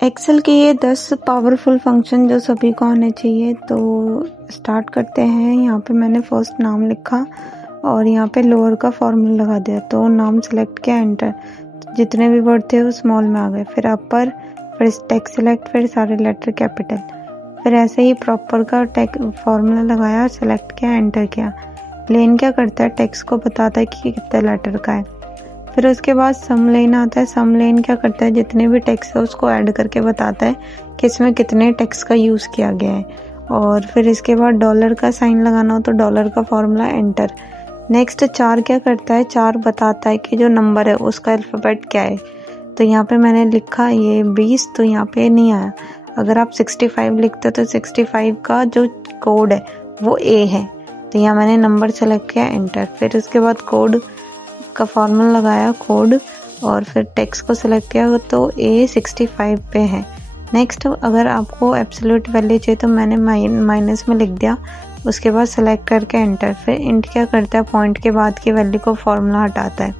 Excel के ये 10 powerful function जो सभी को आने चाहिए। तो स्टार्ट करते हैं। यहाँ पे मैंने फर्स्ट नाम लिखा और यहाँ पे लोअर का फॉर्मूला लगा दिया। तो नाम सेलेक्ट किया, एंटर, तो जितने भी वर्ड थे वो स्मॉल में आ गए। फिर अपर, फिर टेक्स्ट सेलेक्ट, फिर सारे लेटर कैपिटल। फिर ऐसे ही प्रॉपर का फॉर्मूला लगाया, सेलेक्ट किया, एंटर किया। लेन क्या करता है, टेक्स्ट को बताता है कि कितने लेटर का है। फिर उसके बाद सम लेन आता है। सम लेन क्या करता है, जितने भी टेक्स्ट है उसको ऐड करके बताता है कि इसमें कितने टेक्स्ट का यूज़ किया गया है। और फिर इसके बाद डॉलर का साइन लगाना हो तो डॉलर का फॉर्मूला, एंटर। नेक्स्ट चार क्या करता है, चार बताता है कि जो नंबर है उसका अल्फ़ाबेट क्या है। तो यहाँ पे मैंने लिखा ये 20, तो यहाँ पे नहीं आया। अगर आप 65 लिखते हो तो 65 का जो कोड है वो ए है। तो यहाँ मैंने नंबर सेलेक्ट किया, एंटर। फिर उसके बाद कोड का फॉर्मूला लगाया, कोड, और फिर टेक्स्ट को सिलेक्ट किया तो ए 65 पे है। नेक्स्ट अगर आपको एब्सोल्यूट वैल्यू चाहिए तो मैंने माइनस में लिख दिया। उसके बाद सेलेक्ट करके एंटर। फिर इंट क्या करता है, पॉइंट के बाद की वैल्यू को फॉर्मूला हटाता है।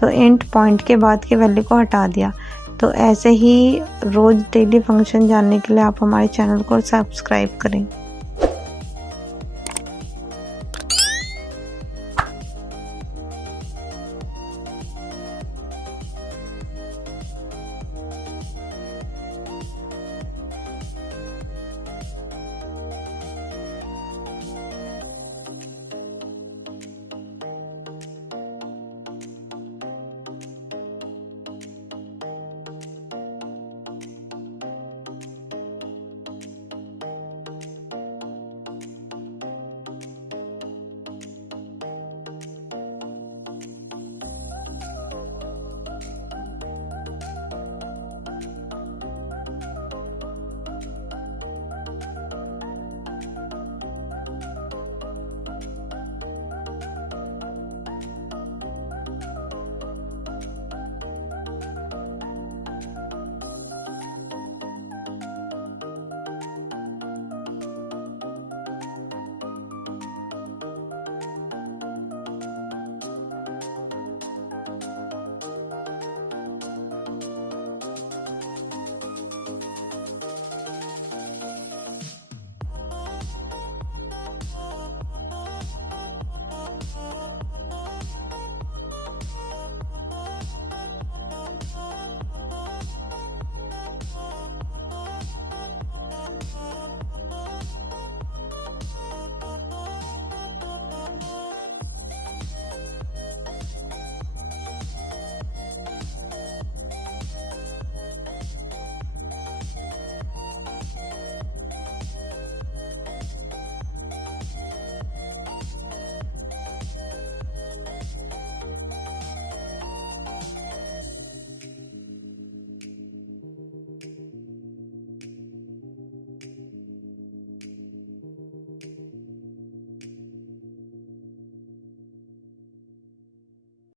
तो इंट पॉइंट के बाद की वैल्यू को हटा दिया। तो ऐसे ही रोज़ डेली फंक्शन जानने के लिए आप हमारे चैनल को सब्सक्राइब करें।